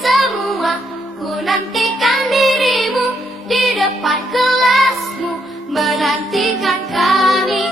semua. Ku nantikan dirimu di depan kelasmu, menantikan kami.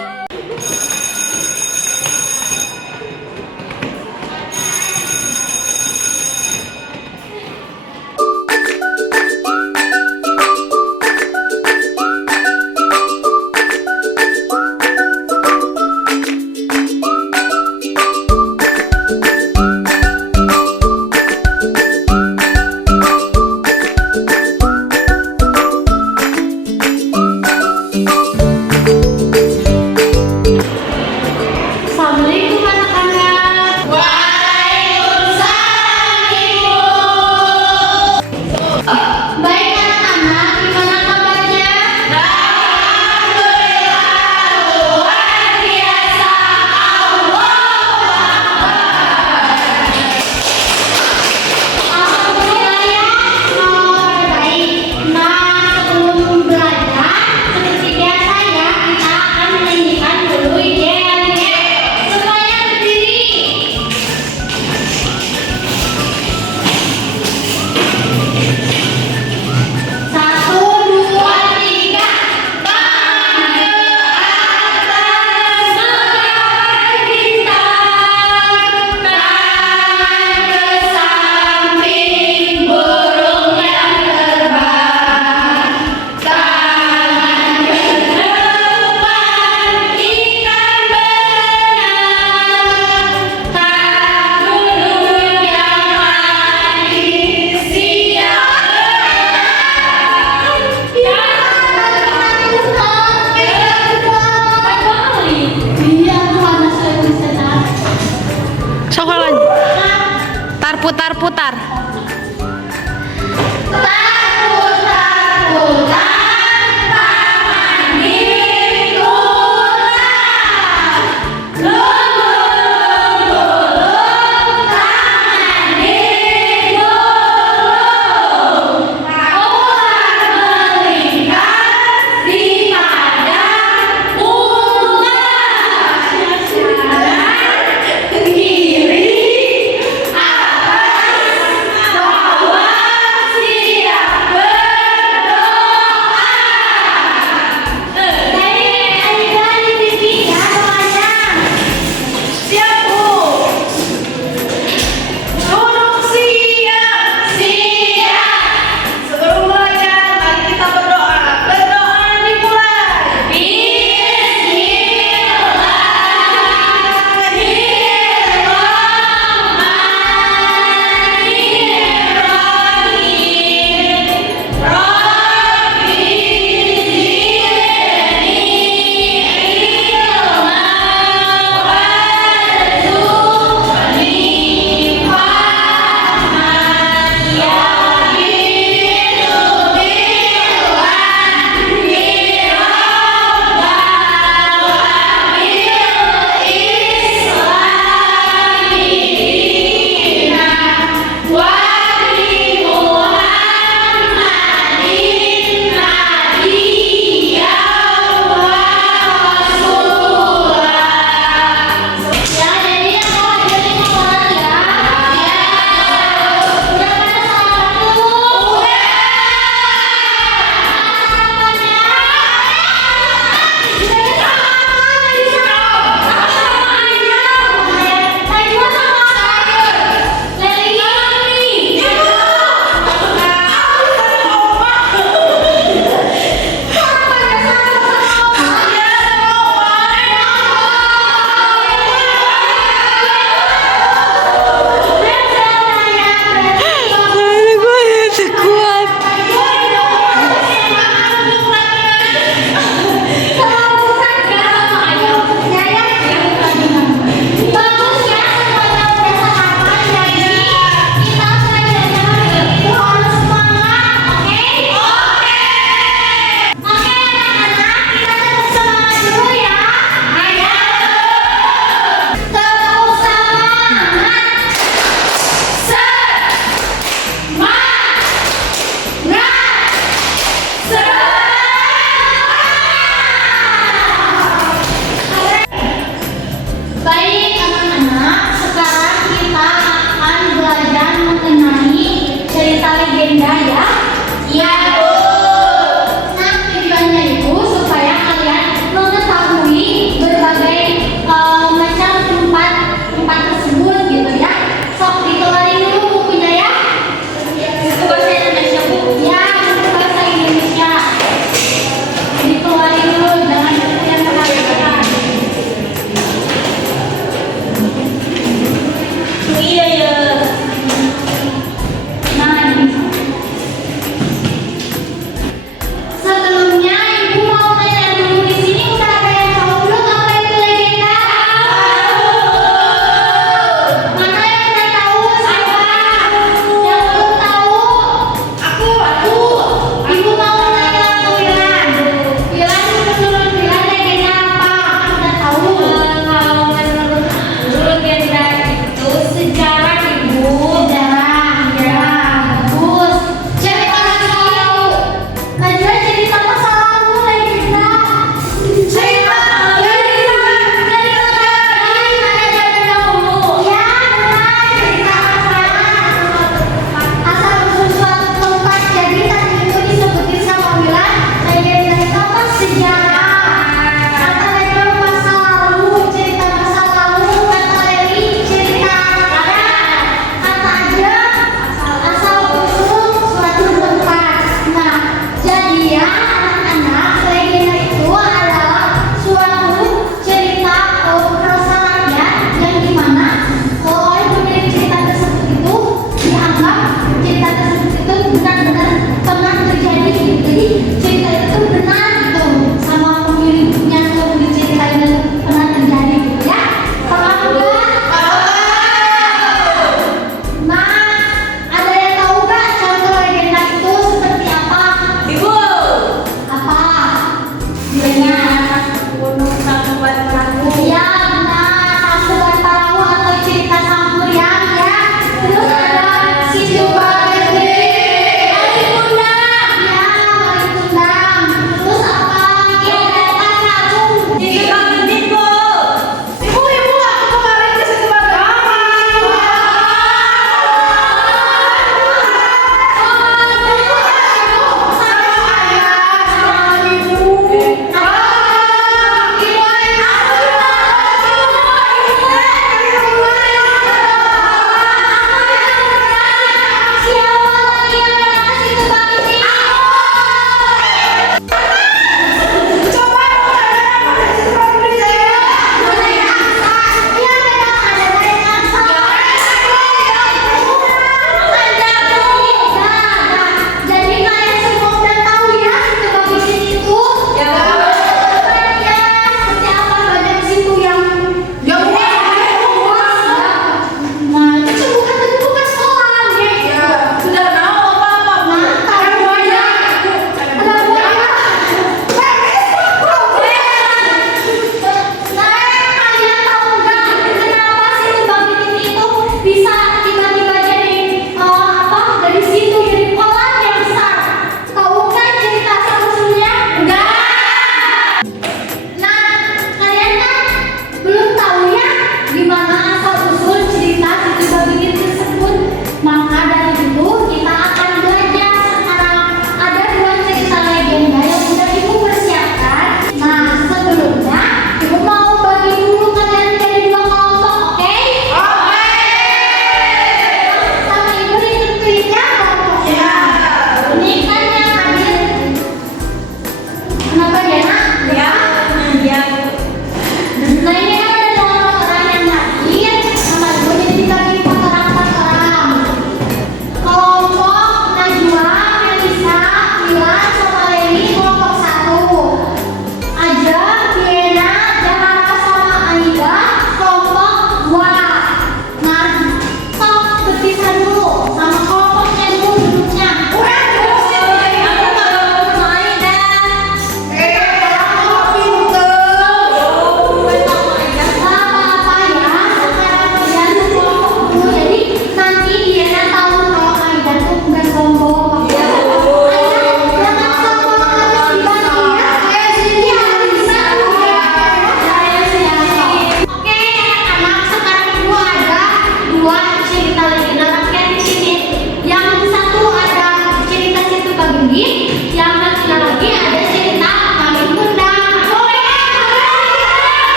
Putar-putar.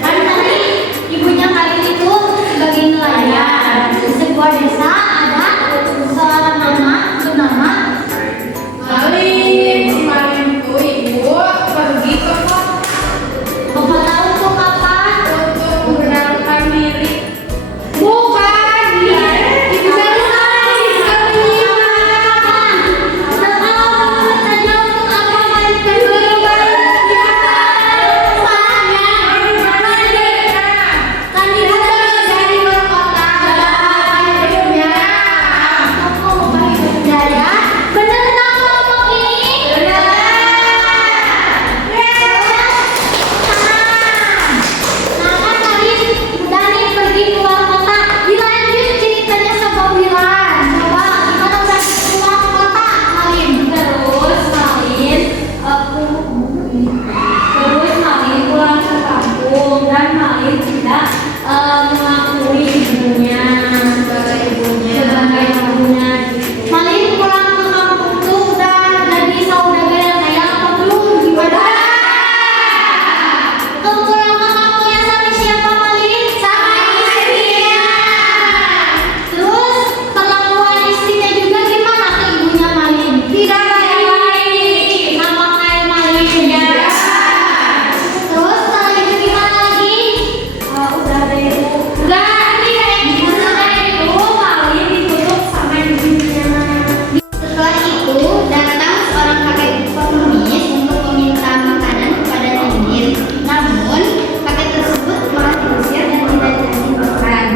Kan tadi ibunya Khalid itu sebagai nelayan di sebuah desa ada seorang anak bernama Khalid. Si Khalid itu ibu pergi ke kota Bapak tahu kok kapan? untuk memberangkatkan diri. Bukan, ibu saya pergi keluar kota. Dilanjut ceritanya sama Wilan. Coba gimana udah keluar kota, Malin? Terus Malin pulang ke kampung dan Malin tidak mengakui ibunya sebagai ibunya. Malin pulang ke kampung tuh udah jadi saudagar yang kaya apa belum? Gimana? Kamu pulang ke kampungnya sama siapa, Malin? Sama istrinya. Terus perlakuan istrinya juga gimana ke ibunya, Malin? Tidak baik. Sama kayak Malin. Terus setelah itu gimana lagi? Udah deh, Bu. Udah, ini kayak gimana itu? Malin ditutup sama ibunya. Setelah itu datang seorang kakek pengemis untuk meminta makanan kepada Nindin. Namun kakek tersebut malah diusir dan tidak dikasih makan.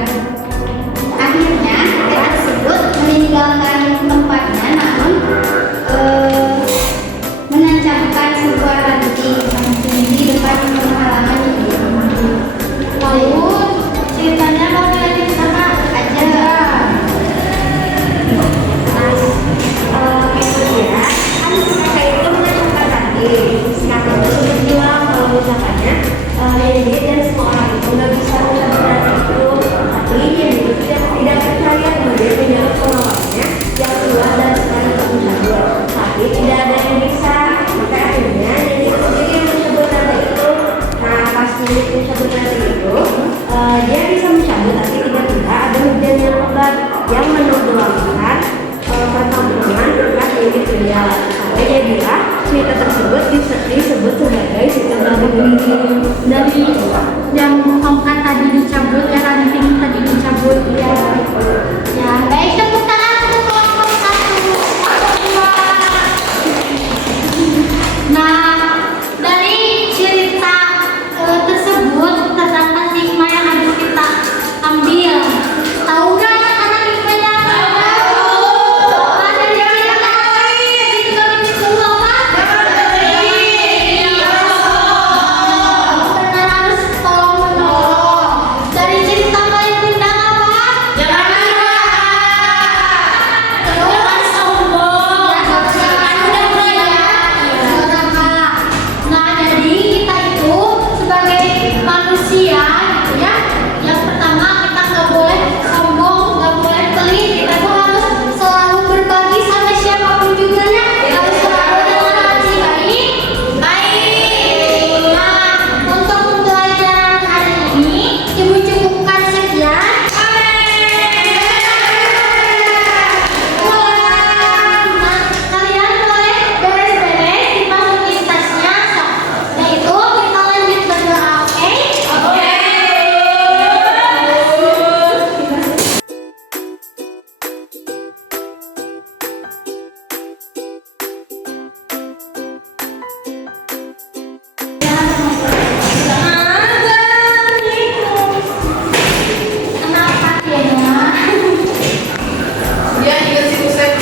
Akhirnya kakek tersebut meninggalkan tempatnya, namun menancapkan sebuah ranting di depan halaman Nindin. Lalu ceritanya mau dilanjut sama aja. Kemudian kan kakek itu menancapkan ranting. Kakek tersebut bilang kalau misalkannya Nindin dan semua orang itu nggak bisa mencabut ranting itu, tapi Nindin itu tidak percaya. Kemudian menyuruh pengawalnya yang keluar dan sekali untuk mencabut, tapi tidak ada yang bisa. Maka akhirnya Nindin sendiri yang mencabut ranting itu. Nah, pas Nindin mencabut ranting itu, dia bisa mencabut, tapi tiba-tiba ada hujan yang lebat yang menenggelamkan perkampungan tempat Nindin tinggal. Sampai jadilah cerita tersebut disebut sebagai cerita Babi dari yang tongkat tadi dicabut, ya ranting tadi dicabut. Ya, baik, tepuk tangan untuk kelompok 1. Nah, dari cerita tersebut terdapat hikmah yang harus kita ambil. Tahu nggak anak-anak hikmahnya? Tahu. Dari cerita itu kami disuruh apa? Benar, harus tolong menolong. Dari cerita Malin Kundang apa? Jangan terus sombong. Nah, jadi kita itu sebagai manusia gitu ya, yang pertama kita nggak boleh sombong, nggak boleh pelit. Kita tuh harus selalu berbagi sama siapapun juga ya. Harus selalu dengan hati baik. Nah, untuk pembelajaran hari ini Ibu cukupkan sekian. Nah, kalian boleh beres-beres dimasukin tasnya. Nah, itu kita lanjut berdoa, oke? Kenapa ya? Dia ingat si Usep.